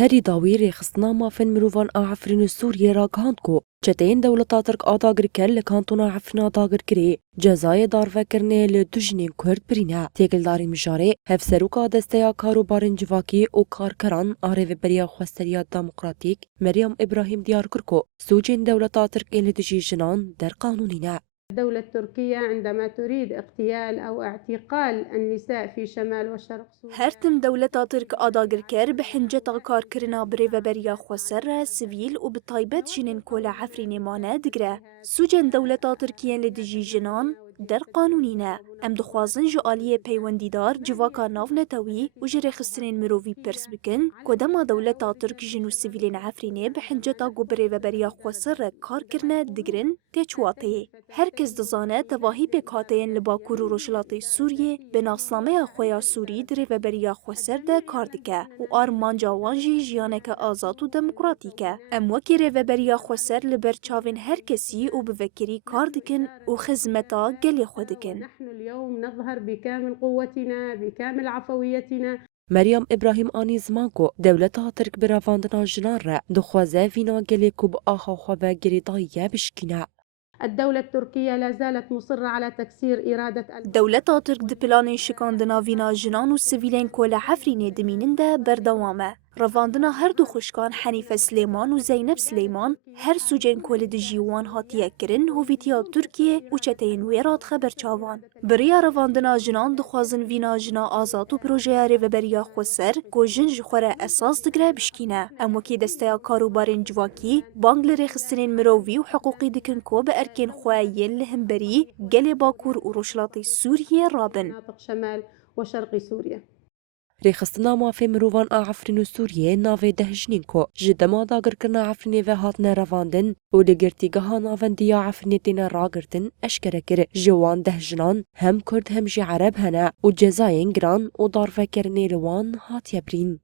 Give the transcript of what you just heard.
هری داوی رخصتنا مافن مروان آعفرین سوریه را کهاندکو چتین دولتا ترک آداگر کر لکانتونا عفنا داگر کری جزای دارو کرنه لدوجنین کرد برینه تیگلداری مجاره هفسروکا دستیا کارو بارنجواکی او کارکران آره و بریا خواستریا دموکراتیک مریم ابراهیم دیار کرکو سوجین دولتا ترک لدجی جنان در قانونینه. الدولة التركية عندما تريد اغتيال أو اعتقال النساء في شمال وشرق سوريا هرتم دولتا ترك آداگر کر بحنجتا کار کرنا بری و بریا خسر سویل و بطایبت جنین کولا عفرین مانه دگره سوجن دولتا ترکیان لدجی جنان در قانونینه ام دخوازن جو آلیه پیوندیدار جواکا ناو نتاوی و جره خستنین مرووی پرس بکن کدما دولتا ترک جنو سویلین عفرینه بحنجتا گو بری و بریا خسر کار کرنه دگرن تیچواته هرکس دزانه تواهی بکاتین لباکور و روشلاتی سوریه به ناسنامه خویا سوری دری و بریا خسر ده کار دکه و آرمانجا وانجی جیانک آزاد و دموکراتیکه ام وکی ری و بریا خسر لبر چاوین هر کسی و بفکری کار دکن و خزمتا گلی خودکن. نحن اليوم نظهر بكامل قوتنا بكامل عفويتنا. مریم ابراهیم آنی زمانکو دولتا ترک براواندنا جنان را دخوازه وینا گلی کب آخا خواه گری دایه بشکینه. الدولة التركية لا زالت مصرة على تكسير إرادة دولتا ترک دپلان شکاندنا وینا جنان و سویلین کل حفرین دمینن ده بردوامه. رواندنا هر دو خوشکان حنیف سلیمان و زینب سلیمان هر سوجن کل دجیوان هاتیه کرن هویتیا ترکیه و چتین ویرات خبر چاوان. بریا رواندنا جنان دخوازن وینا جنا آزاد و پروژه ری و بریا خسر که جنج خوره اساس دگره بشکینه. اموکی دستیا کاروبارین جواکی بانگل رخصتنین مرووی و حقوقی دکن که به ارکین خواهین لهمبری گل باکور و روشلاتی سوریه رابن. مناطق شمال وشرق سوريا. رخصتنا مافی مروان آعفرین سوریه ناوی دهجنین کو جدما داگر کرنا عفرین و هاتن رواندن و لگرتیگه ها ناوندیا عفرین دینا راگرتن اشکره کر جوان دهجنان هم کرد هم جی عرب هنه و جزاین گران و دار فکرنی روان هات یبرین.